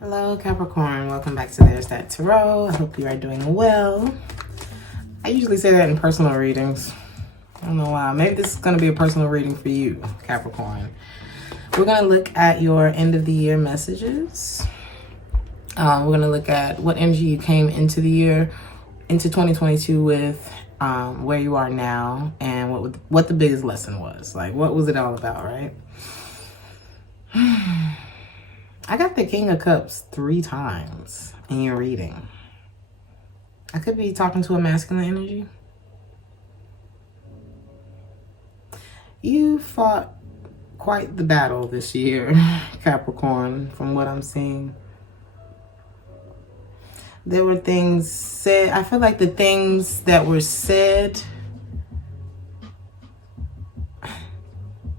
Hello Capricorn, welcome back to Theresthattarot. I hope you are doing well. I usually say that in personal readings. I don't know why. Maybe this is going to be a personal reading for you, Capricorn. We're going to look at your end of the year messages. We're going to look at what energy you came into the year, into 2022 with, where you are now, and what the biggest lesson was. Like, what was it all about, right? I got the King of Cups 3 times in your reading. I could be talking to a masculine energy. You fought quite the battle this year, Capricorn, from what I'm seeing. There were things said. I feel like the things that were said,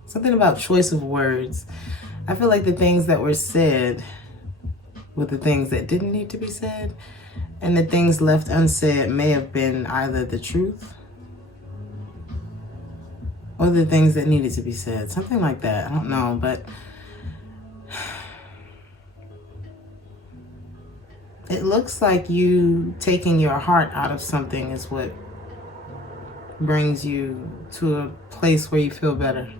something about choice of words. I feel like the things that were said were the things that didn't need to be said, and the things left unsaid may have been either the truth or the things that needed to be said. Something like that. I don't know, but it looks like you taking your heart out of something is what brings you to a place where you feel better.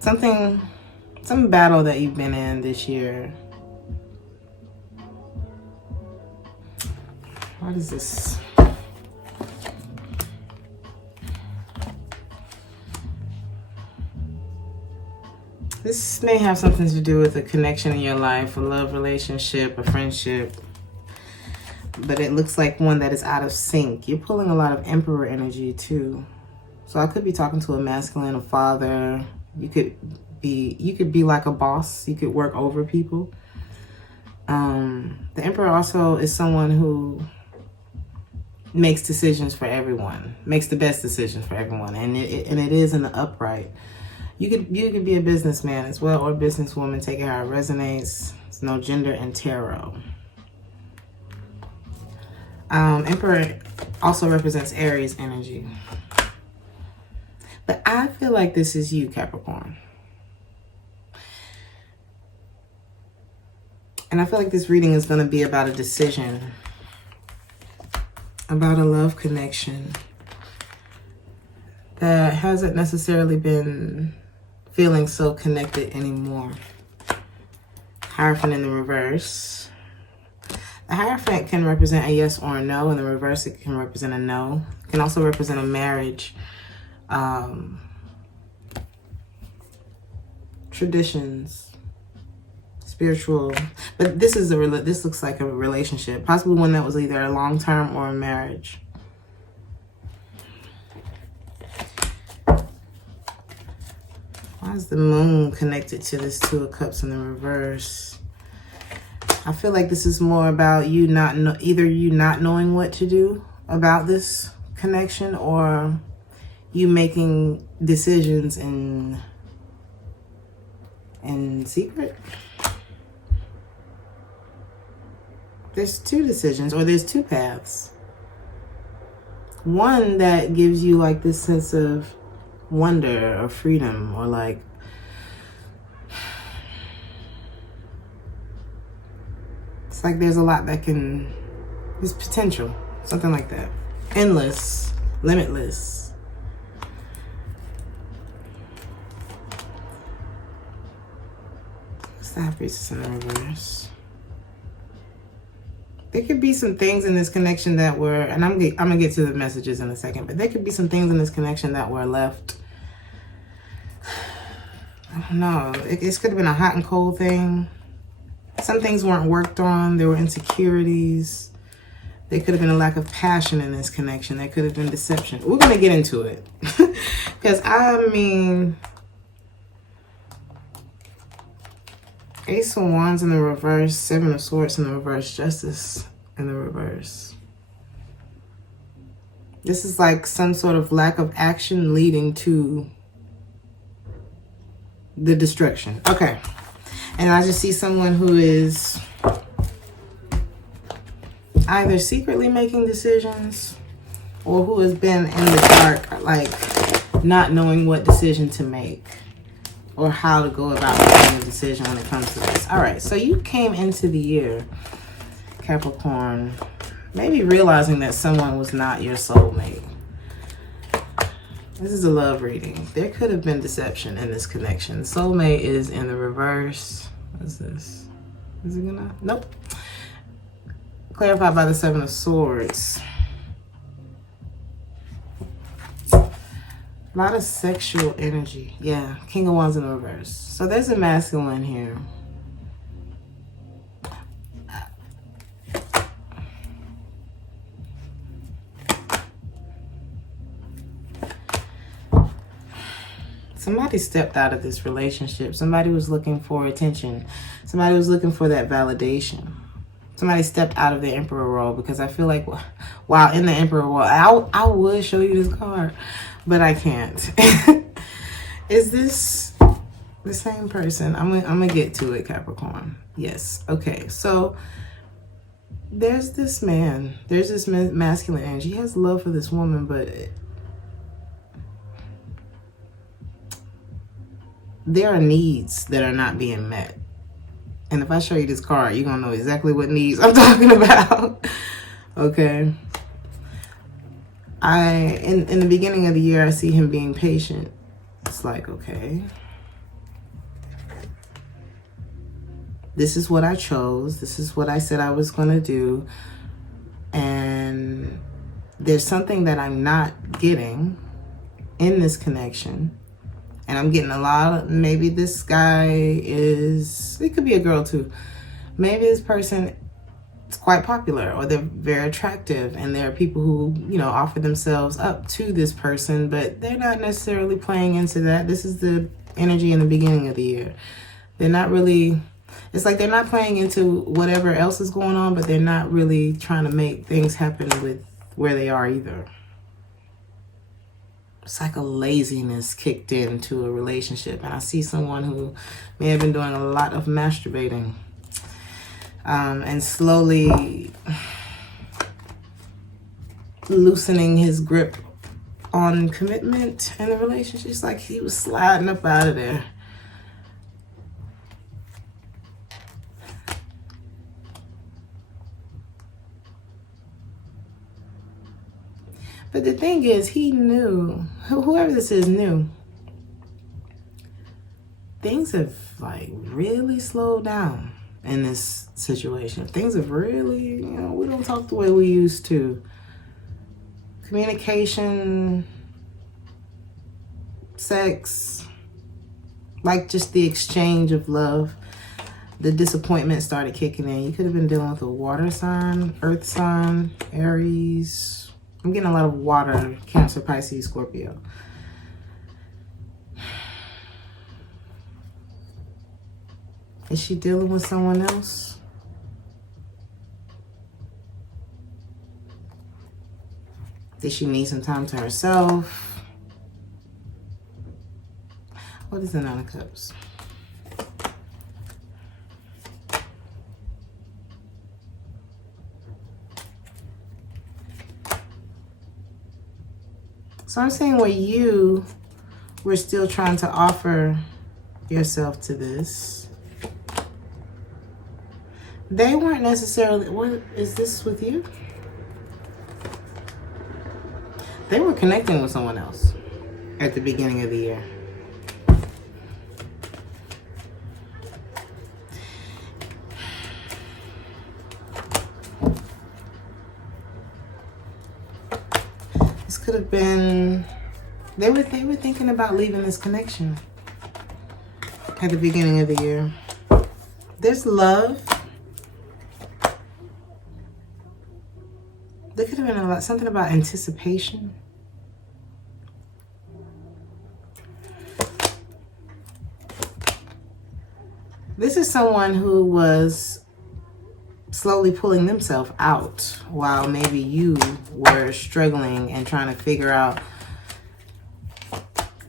Some battle that you've been in this year. What is this? This may have something to do with a connection in your life, a love relationship, a friendship. But it looks like one that is out of sync. You're pulling a lot of Emperor energy too. So I could be talking to a masculine, a father. You could be like a boss. You could work over people. The Emperor also is someone who makes decisions for everyone, makes the best decisions for everyone, and it is in the upright. You could be a businessman as well, or a businesswoman. Take it how it resonates. There's no gender in tarot. Emperor also represents Aries energy, but I feel like this is you, Capricorn. And I feel like this reading is going to be about a decision, about a love connection that hasn't necessarily been feeling so connected anymore. Hierophant in the reverse. The Hierophant can represent a yes or a no. In the reverse, it can represent a no. It can also represent a marriage, traditions, spiritual, but this looks like a relationship, possibly one that was either a long-term or a marriage. Why is the Moon connected to this 2 of Cups in the reverse? I feel like this is more about you either you not knowing what to do about this connection, or you making decisions in secret. There's 2 decisions, or there's 2 paths. One that gives you like this sense of wonder or freedom, or like it's like there's a lot that there's potential, something like that. Endless, limitless. What's the High Priestess in the reverse? There could be some things in this connection that were, and I'm gonna get to the messages in a second, but there could be some things in this connection that were left. I don't know. It could have been a hot and cold thing. Some things weren't worked on. There were insecurities. There could have been a lack of passion in this connection. There could have been deception. We're gonna get into it. Because I mean, Ace of Wands in the reverse, 7 of Swords in the reverse, Justice in the reverse. This is like some sort of lack of action leading to the destruction. Okay. And I just see someone who is either secretly making decisions or who has been in the dark, like not knowing what decision to make. or how to go about making a decision when it comes to this. All right, so you came into the year, Capricorn, maybe realizing that someone was not your soulmate. This is a love reading. There could have been deception in this connection. Soulmate is in the reverse. What is this? Is it gonna? Nope. Clarified by the Seven of Swords. A lot of sexual energy. Yeah, King of Wands in the reverse. So there's a masculine here. Somebody stepped out of this relationship. Somebody was looking for attention. Somebody was looking for that validation. Somebody stepped out of the Emperor role, because I feel like while in the Emperor role, I would show you this card, but I can't. Is this the same person? I'm gonna get to it, Capricorn. Yes. Okay. So there's this man. There's this masculine energy. He has love for this woman, but there are needs that are not being met. And if I show you this card, you're going to know exactly what needs I'm talking about. Okay. In the beginning of the year, I see him being patient. It's like, okay, this is what I chose. This is what I said I was going to do. And there's something that I'm not getting in this connection. And I'm getting a lot of, maybe this guy is, it could be a girl too. Maybe this person is quite popular, or they're very attractive, and there are people who, you know, offer themselves up to this person, but they're not necessarily playing into that. This is the energy in the beginning of the year. They're not really, it's like they're not playing into whatever else is going on, but they're not really trying to make things happen with where they are either. It's like a laziness kicked into a relationship. And I see someone who may have been doing a lot of masturbating and slowly loosening his grip on commitment in the relationship. It's like he was sliding up out of there. But the thing is, he knew, whoever this is knew, things have like really slowed down in this situation. Things have really, you know, we don't talk the way we used to. Communication, sex, like just the exchange of love. The disappointment started kicking in. You could have been dealing with a water sign, earth sign, Aries. I'm getting a lot of water, Cancer, Pisces, Scorpio. Is she dealing with someone else? Did she need some time to herself? What is the Nine of Cups? So I'm saying where you were still trying to offer yourself to this, they weren't necessarily, what is this with you? They were connecting with someone else at the beginning of the year. This could have been, they were thinking about leaving this connection at the beginning of the year. There's love. There could have been something about anticipation. This is someone who was slowly pulling themselves out while maybe you were struggling and trying to figure out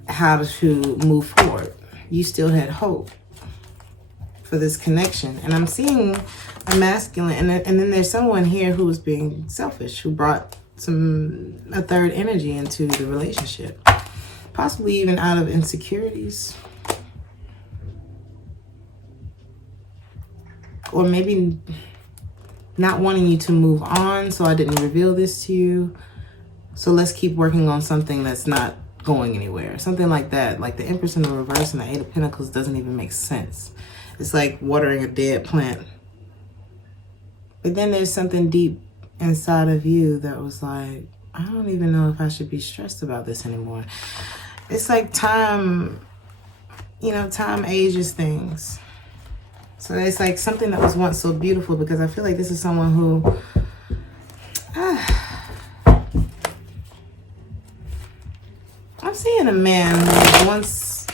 how to move forward. You still had hope for this connection. And I'm seeing a masculine, and then there's someone here who was being selfish, who brought a third energy into the relationship. Possibly even out of insecurities. or maybe not wanting you to move on, so I didn't reveal this to you. So let's keep working on something that's not going anywhere. Something like that. Like the Empress in the reverse and the Eight of Pentacles doesn't even make sense. It's like watering a dead plant. But then there's something deep inside of you that was like, I don't even know if I should be stressed about this anymore. It's like time, you know, time ages things. So it's like something that was once so beautiful, because I feel like this is someone who, I'm seeing a man who once,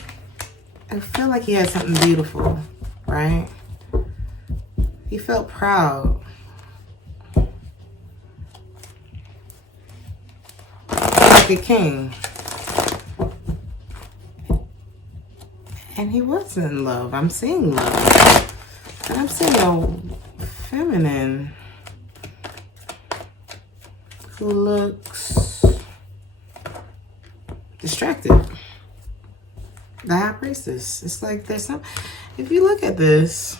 I feel like he had something beautiful, right? He felt proud. Like a king. And he was in love. I'm seeing love. But I'm seeing a feminine who looks distracted. The High Priestess. It's like there's some, if you look at this,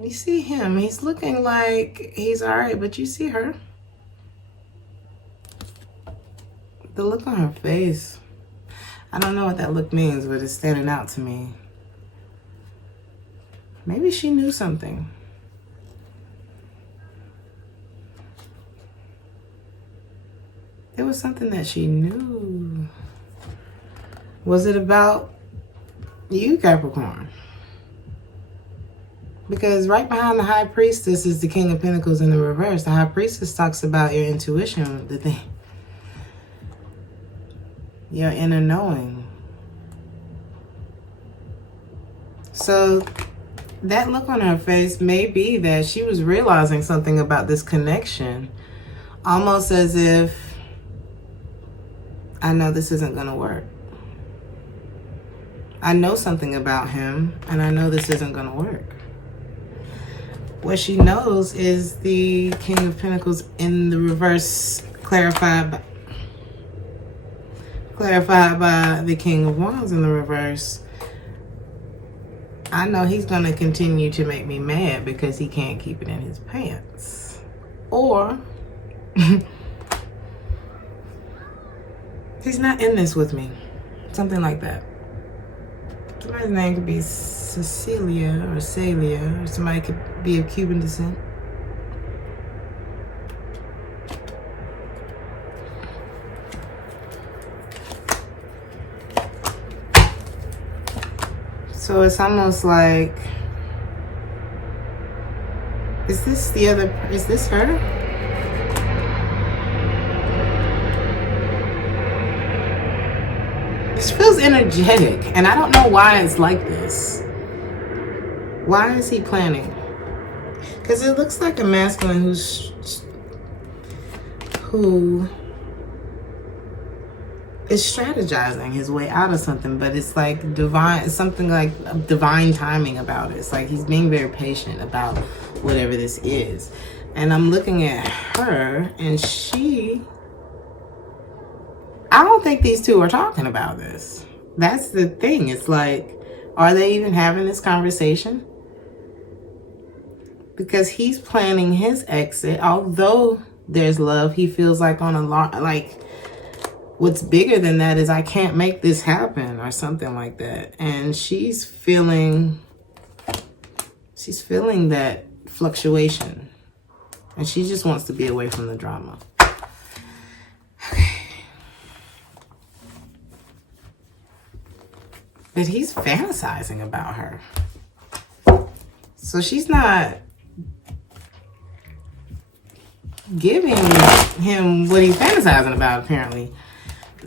you see him. He's looking like he's all right, but you see her. The look on her face. I don't know what that look means, but it's standing out to me. Maybe she knew something. There was something that she knew. Was it about you, Capricorn? Because right behind the High Priestess is the King of Pentacles in the reverse. The High Priestess talks about your intuition, the thing. Your inner knowing. So that look on her face may be that she was realizing something about this connection. Almost as if, I know this isn't going to work. I know something about him, and I know this isn't going to work. What she knows is the King of Pentacles in the reverse, clarified by the King of Wands in the reverse. I know he's going to continue to make me mad because he can't keep it in his pants. Or he's not in this with me. Something like that. Somebody's name could be Cecilia or Celia, or somebody could be of Cuban descent. So it's almost like, is this her? This feels energetic, and I don't know why it's like this. Why is he planning? Because it looks like a masculine who is strategizing his way out of something, but it's like divine, something like divine timing about it. It's like he's being very patient about whatever this is. And I'm looking at her, and I don't think these two are talking about this. That's the thing. It's like, are they even having this conversation? Because he's planning his exit. Although there's love, he feels like on a lot, like what's bigger than that is I can't make this happen, or something like that. And she's feeling that fluctuation, and she just wants to be away from the drama. But he's fantasizing about her. So she's not giving him what he's fantasizing about, apparently.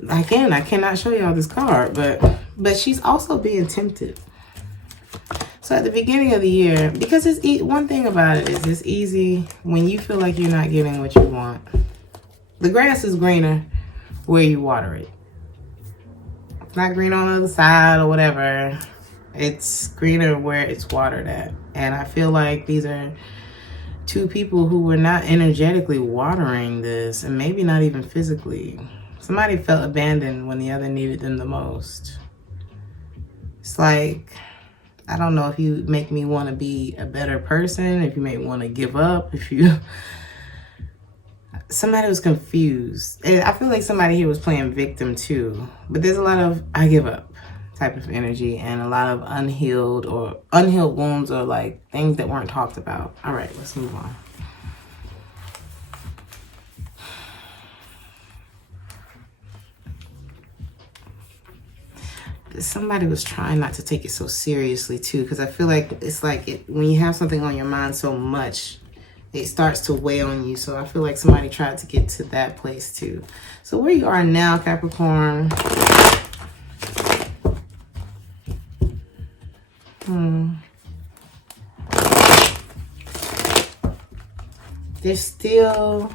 Again, I cannot show y'all this card, but she's also being tempted. So at the beginning of the year, because it's one thing about it is it's easy when you feel like you're not getting what you want. The grass is greener where you water it. Not green on the other side or whatever. It's greener where it's watered at. And I feel like these are two people who were not energetically watering this, and maybe not even physically. Somebody felt abandoned when the other needed them the most. It's like I don't know if you make me want to be a better person, if you may want to give up, if you... Somebody was confused. And I feel like somebody here was playing victim too. But there's a lot of I give up type of energy and a lot of unhealed wounds or like things that weren't talked about. All right, let's move on. Somebody was trying not to take it so seriously too, because I feel like it's like when you have something on your mind so much, it starts to weigh on you. So I feel like somebody tried to get to that place too. So where you are now, Capricorn. There's still,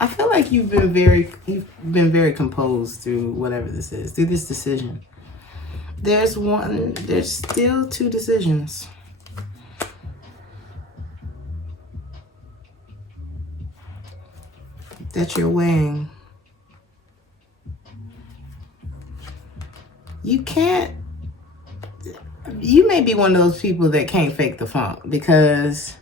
I feel like you've been very composed through whatever this is, through this decision. There's still two decisions. That you're weighing. You may be one of those people that can't fake the funk, because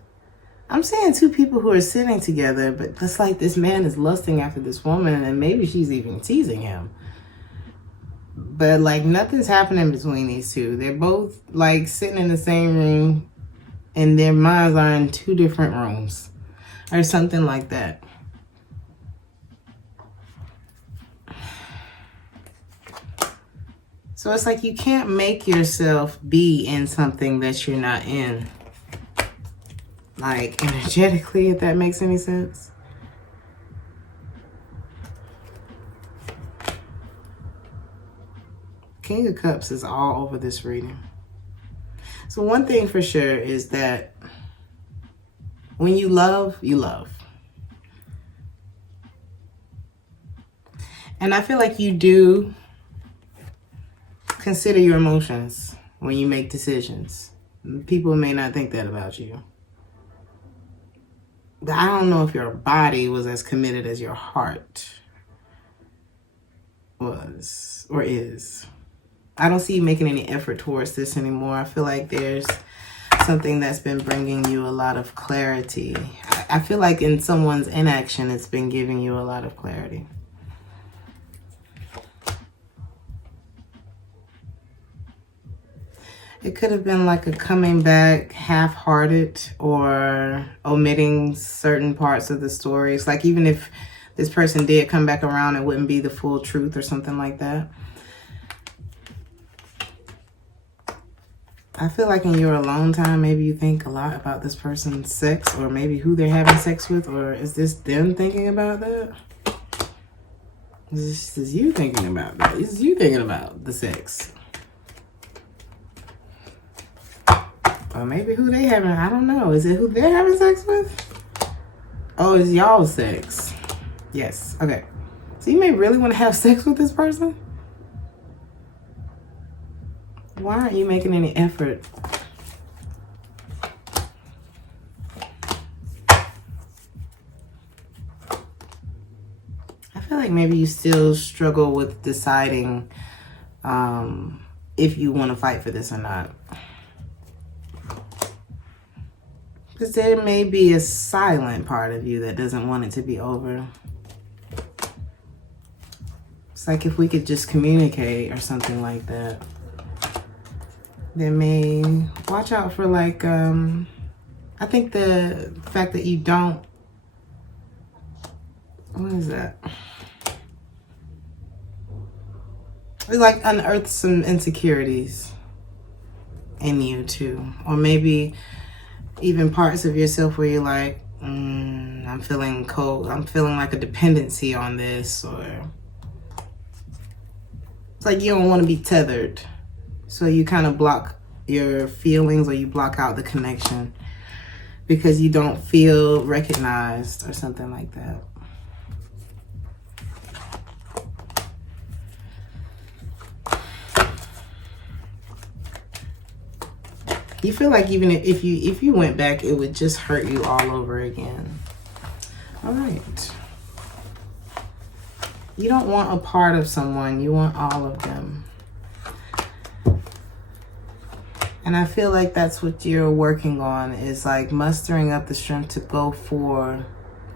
I'm seeing two people who are sitting together, but it's like this man is lusting after this woman and maybe she's even teasing him. But like nothing's happening between these two. They're both like sitting in the same room and their minds are in two different rooms or something like that. So it's like you can't make yourself be in something that you're not in. Like energetically, if that makes any sense. King of Cups is all over this reading. So one thing for sure is that when you love, you love. And I feel like you do consider your emotions when you make decisions. People may not think that about you. But I don't know if your body was as committed as your heart was or is. I don't see you making any effort towards this anymore. I feel like there's something that's been bringing you a lot of clarity. I feel like in someone's inaction, it's been giving you a lot of clarity. It could have been like a coming back half-hearted or omitting certain parts of the story. It's like even if this person did come back around, it wouldn't be the full truth or something like that. I feel like in your alone time, maybe you think a lot about this person's sex or maybe who they're having sex with, or is this them thinking about that? This is you thinking about that. This is you thinking about the sex. Or maybe who they having, I don't know. Is it who they're having sex with? Oh, it's y'all's sex. Yes, okay. So you may really want to have sex with this person? Why aren't you making any effort? I feel like maybe you still struggle with deciding if you want to fight for this or not. Because there may be a silent part of you that doesn't want it to be over. It's like if we could just communicate or something like that. They may watch out for like, I think the fact that you don't, what is that? It's like unearth some insecurities in you too. Or maybe even parts of yourself where you're like, I'm feeling cold. I'm feeling like a dependency on this, or it's like you don't want to be tethered. So you kind of block your feelings or you block out the connection because you don't feel recognized or something like that. You feel like even if you went back, it would just hurt you all over again. All right. You don't want a part of someone. You want all of them. And I feel like that's what you're working on, is like mustering up the strength to go for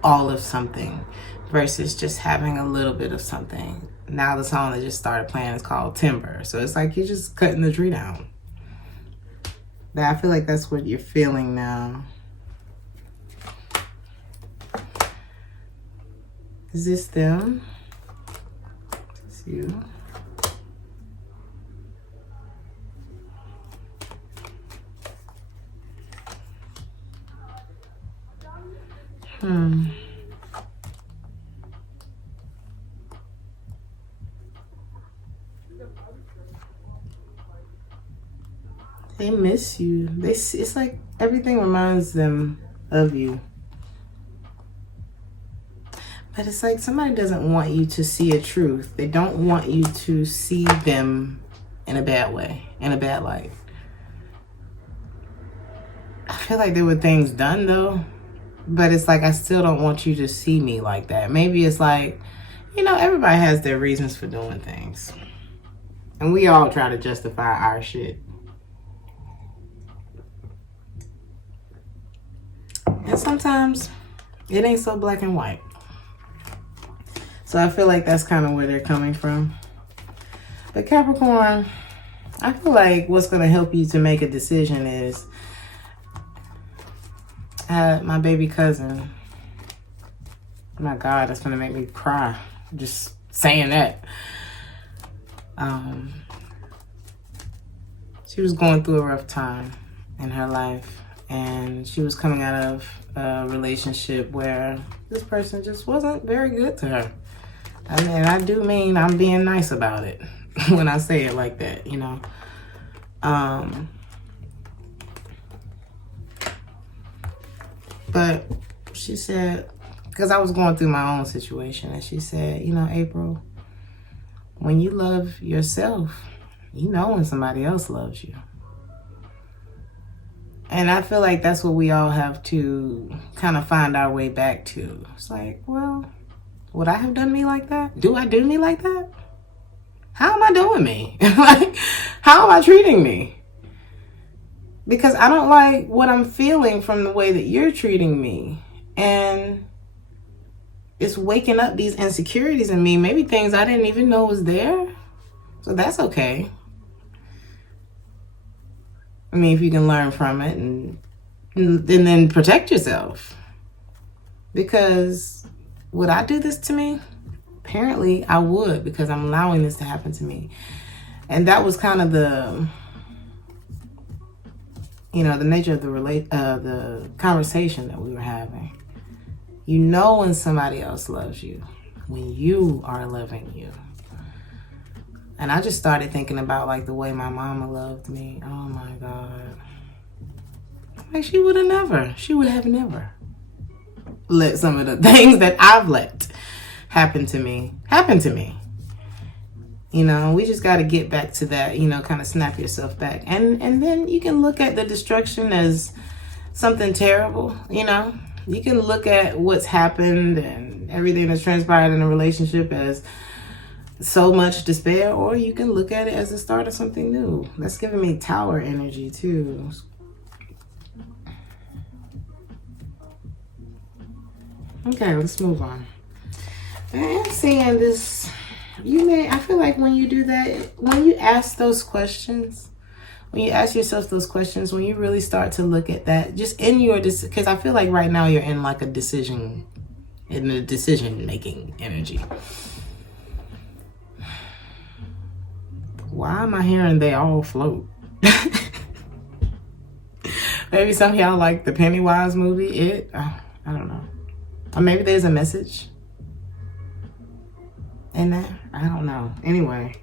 all of something versus just having a little bit of something. Now the song that just started playing is called Timber. So it's like you're just cutting the tree down. I feel like that's what you're feeling now. Is this them? It's you. They miss you. It's like everything reminds them of you. But it's like somebody doesn't want you to see a truth. They don't want you to see them in a bad way, in a bad light. I feel like there were things done though, but it's like I still don't want you to see me like that. Maybe it's like, you know, everybody has their reasons for doing things. And we all try to justify our shit. And sometimes it ain't so black and white. So I feel like that's kind of where they're coming from. But Capricorn, I feel like what's going to help you to make a decision is my baby cousin. My God, that's going to make me cry just saying that. She was going through a rough time in her life. And she was coming out of a relationship where this person just wasn't very good to her. I mean, I do mean I'm being nice about it when I say it like that, you know. But she said, because I was going through my own situation, and she said, you know, April, when you love yourself, you know when somebody else loves you. And I feel like that's what we all have to kind of find our way back to. It's like, well, would I have done me like that? Do I do me like that? How am I doing me? Like, how am I treating me? Because I don't like what I'm feeling from the way that you're treating me. And it's waking up these insecurities in me. Maybe things I didn't even know was there. So that's okay. I mean, if you can learn from it and then protect yourself. Because would I do this to me? Apparently I would, because I'm allowing this to happen to me. And that was kind of the, you know, the nature of the conversation that we were having. You know when somebody else loves you, when you are loving you. And I just started thinking about like the way my mama loved me. Oh my God. Like she would have never let some of the things that I've let happen to me. You know, we just got to get back to that, you know, kind of snap yourself back. And then you can look at the destruction as something terrible, you know. You can look at what's happened and everything that's transpired in a relationship as so much despair, or you can look at it as the start of something new. That's giving me tower energy too. Okay, let's move on. I'm seeing this. I feel like when you do that, when you ask those questions, when you ask yourself those questions, when you really start to look at that, just in your, because I feel like right now you're in like a decision making energy. Why am I hearing they all float? Maybe some of y'all like the Pennywise movie, I don't know. Or maybe there's a message in that. I don't know. Anyway.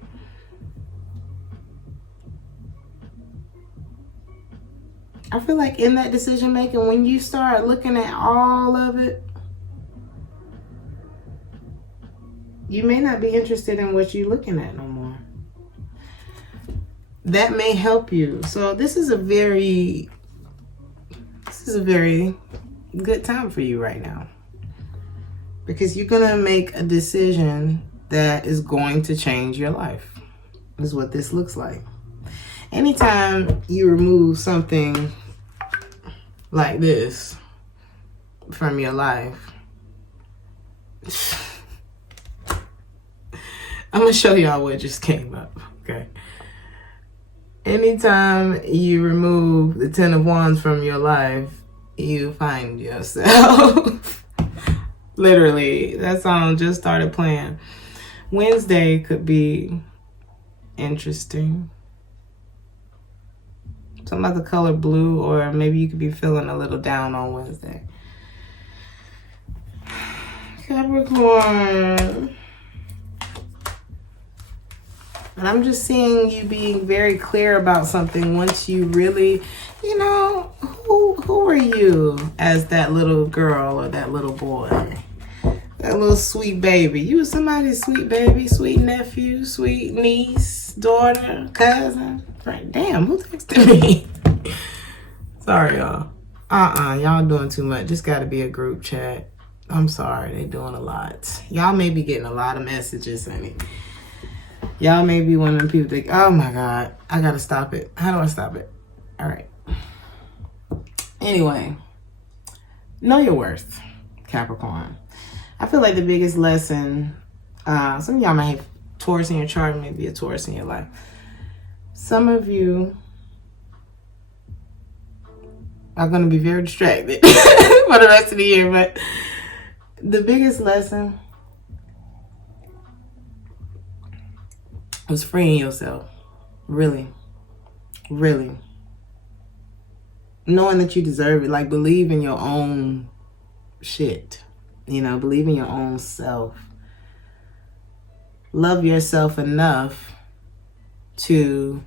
I feel like in that decision making, when you start looking at all of it, you may not be interested in what you're looking at no more. That may help you. So this is a very good time for you right now. Because you're going to make a decision that is going to change your life. Is what this looks like. Anytime you remove something like this from your life, I'm going to show y'all what just came up, okay? Anytime you remove the Ten of Wands from your life, you find yourself. Literally, that song just started playing. Wednesday could be interesting. Something about the color blue, or maybe you could be feeling a little down on Wednesday. Capricorn. And I'm just seeing you being very clear about something once you really, you know, who are you as that little girl or that little boy? That little sweet baby. You was somebody's sweet baby, sweet nephew, sweet niece, daughter, cousin. Right. Damn, who texted me? Sorry, y'all. Y'all doing too much. This got to be a group chat. I'm sorry. They doing a lot. Y'all may be getting a lot of messages, honey. Y'all may be one of them people think, oh my God, I got to stop it. How do I stop it? All right. Anyway, know your worth, Capricorn. I feel like the biggest lesson, some of y'all might have Taurus in your chart, maybe a Taurus in your life. Some of you are going to be very distracted for the rest of the year, but the biggest lesson was freeing yourself. Really. Really. Knowing that you deserve it. Like, believe in your own shit. You know, believe in your own self. Love yourself enough to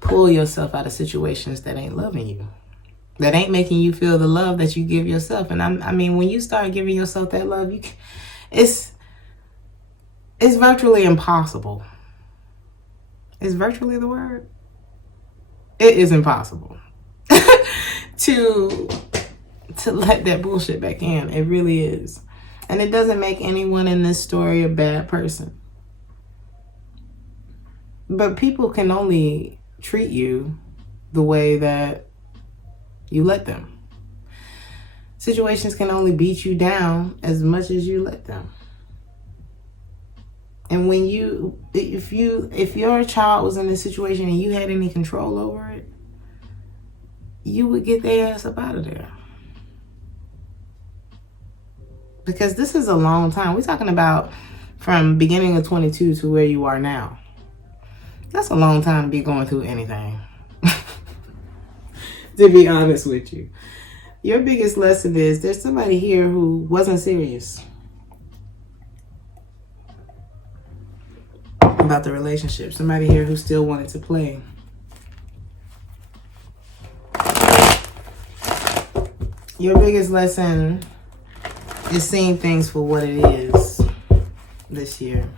pull yourself out of situations that ain't loving you. That ain't making you feel the love that you give yourself. And I mean, when you start giving yourself that love, it's virtually impossible. Is virtually the word? It is impossible to let that bullshit back in. It really is. And it doesn't make anyone in this story a bad person. But people can only treat you the way that you let them. Situations can only beat you down as much as you let them. And when if your child was in this situation and you had any control over it, you would get their ass up out of there. Because this is a long time. We're talking about from beginning of 22 to where you are now. That's a long time to be going through anything. To be honest with you. Your biggest lesson is there's somebody here who wasn't serious about the relationship. Somebody here who still wanted to play. Your biggest lesson is seeing things for what it is this year.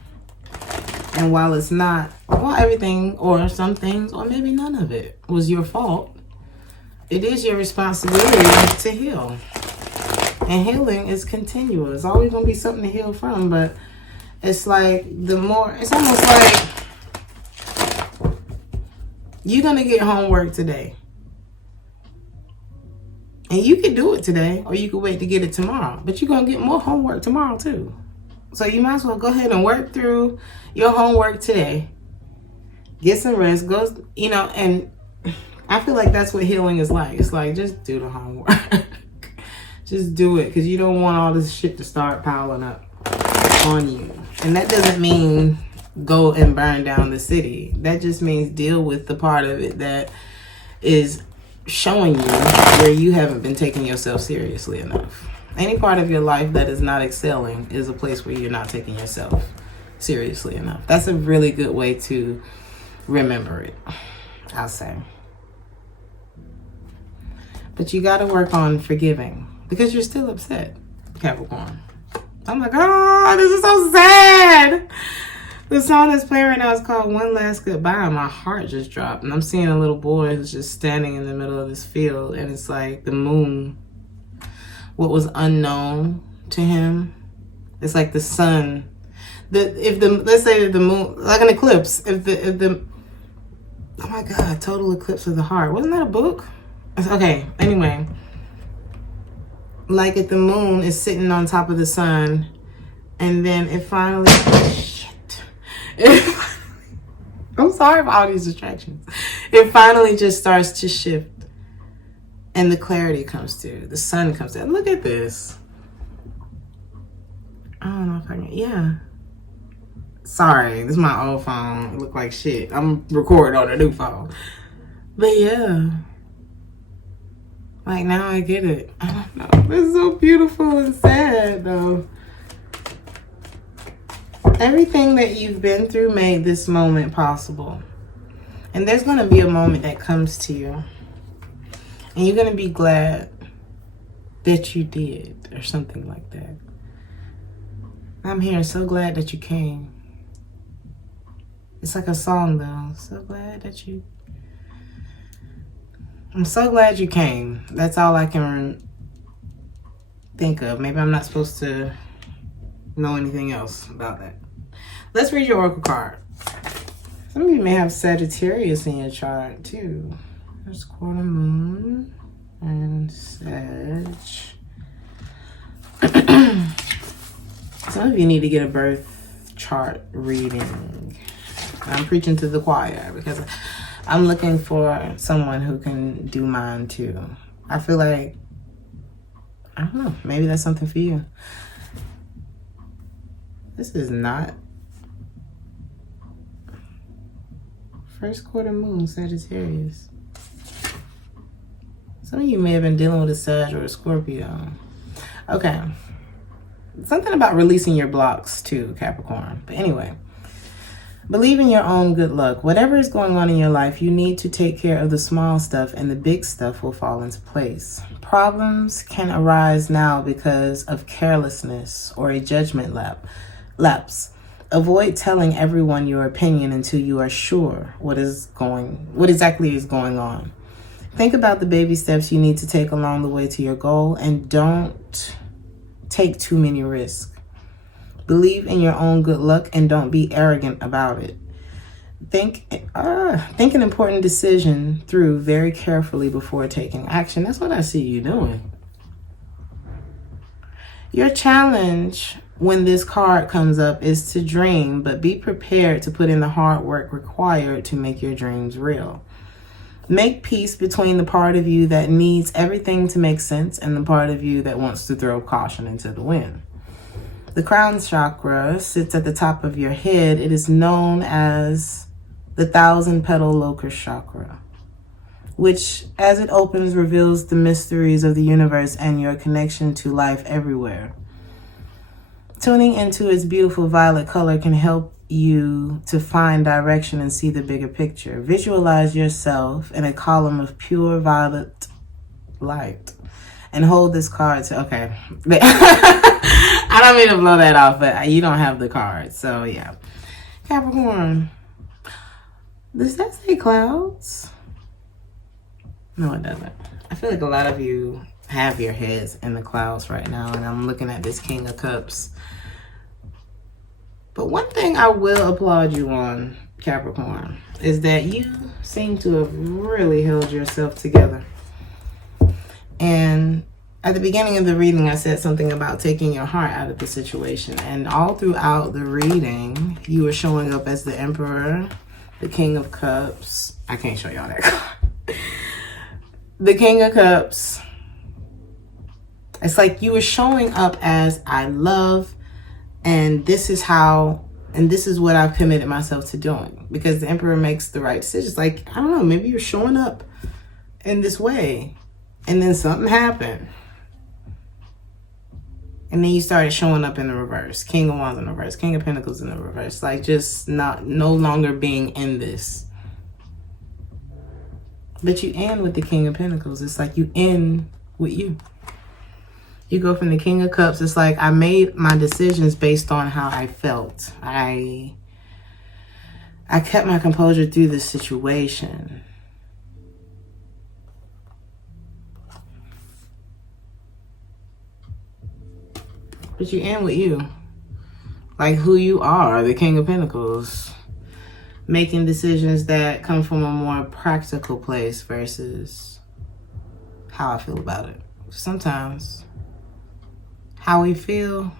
And while it's not, well, everything or some things or maybe none of it was your fault, it is your responsibility to heal. And healing is continual. It's always going to be something to heal from, but it's like it's almost like you're going to get homework today. And you can do it today, or you can wait to get it tomorrow. But you're going to get more homework tomorrow, too. So you might as well go ahead and work through your homework today. Get some rest. Go, and I feel like that's what healing is like. It's like, just do the homework. Just do it, because you don't want all this shit to start piling up on you. And that doesn't mean go and burn down the city. That just means deal with the part of it that is showing you where you haven't been taking yourself seriously enough. Any part of your life that is not excelling is a place where you're not taking yourself seriously enough. That's a really good way to remember it, I'll say. But you got to work on forgiving because you're still upset, Capricorn. I'm like, oh, this is so sad. The song that's playing right now is called One Last Goodbye. My heart just dropped. And I'm seeing a little boy who's just standing in the middle of this field. And it's like the moon, what was unknown to him. It's like the sun. Let's say that the moon, like an eclipse. If Oh my God, total eclipse of the heart. Wasn't that a book? Okay, anyway. Like if the moon is sitting on top of the sun and then it finally, I'm sorry for all these distractions. It finally just starts to shift and the clarity comes through. The sun comes in. Look at this. I don't know if I can, yeah. Sorry, this is my old phone. It look like shit. I'm recording on a new phone. But yeah. Like now I get it. I don't know. This is so beautiful and sad though. Everything that you've been through made this moment possible. And there's going to be a moment that comes to you. And you're going to be glad that you did or something like that. I'm here so glad that you came. It's like a song though. So glad that you... I'm so glad you came. That's all I can think of. Maybe I'm not supposed to know anything else about that. Let's read your oracle card. Some of you may have Sagittarius in your chart too. There's quarter moon and Sag. Some of you need to get a birth chart reading. I'm preaching to the choir because I'm looking for someone who can do mine too. I feel like, I don't know, maybe that's something for you. This is not first quarter moon, Sagittarius. Some of you may have been dealing with a Sag or a Scorpio. Okay. Something about releasing your blocks too, Capricorn. But anyway, believe in your own good luck. Whatever is going on in your life, you need to take care of the small stuff and the big stuff will fall into place. Problems can arise now because of carelessness or a judgment lapse. Avoid telling everyone your opinion until you are sure what exactly is going on. Think about the baby steps you need to take along the way to your goal and don't take too many risks. Believe in your own good luck and don't be arrogant about it. Think an important decision through very carefully before taking action. That's what I see you doing. Your challenge when this card comes up is to dream, but be prepared to put in the hard work required to make your dreams real. Make peace between the part of you that needs everything to make sense and the part of you that wants to throw caution into the wind. The crown chakra sits at the top of your head. It is known as the 1,000-petal locust chakra, which, as it opens, reveals the mysteries of the universe and your connection to life everywhere. Tuning into its beautiful violet color can help you to find direction and see the bigger picture. Visualize yourself in a column of pure violet light and hold this card to, okay. I don't mean to blow that off, but you don't have the card. So yeah. Capricorn. Does that say clouds? No, it doesn't. I feel like a lot of you have your heads in the clouds right now, and I'm looking at this King of Cups. But one thing I will applaud you on, Capricorn, is that you seem to have really held yourself together. And at the beginning of the reading, I said something about taking your heart out of the situation. And all throughout the reading, you were showing up as the Emperor, the King of Cups. I can't show y'all that card. The King of Cups. It's like you were showing up as I love, and this is how, and this is what I've committed myself to doing. Because the Emperor makes the right decisions. Like, I don't know, maybe you're showing up in this way. And then something happened. And then you started showing up in the reverse. King of Wands in the reverse. King of Pentacles in the reverse. Like just no longer being in this. But you end with the King of Pentacles. It's like you end with you. You go from the King of Cups. It's like I made my decisions based on how I felt. I kept my composure through this situation. But you end with you. Like who you are, the King of Pentacles. making decisions that come from a more practical place versus how I feel about it. Sometimes how we feel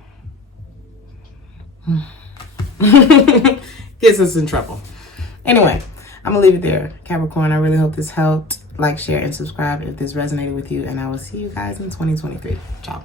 gets us in trouble. Anyway, I'm gonna leave it there, Capricorn. I really hope this helped. Like, share, and subscribe if this resonated with you, and I will see you guys in 2023. Ciao.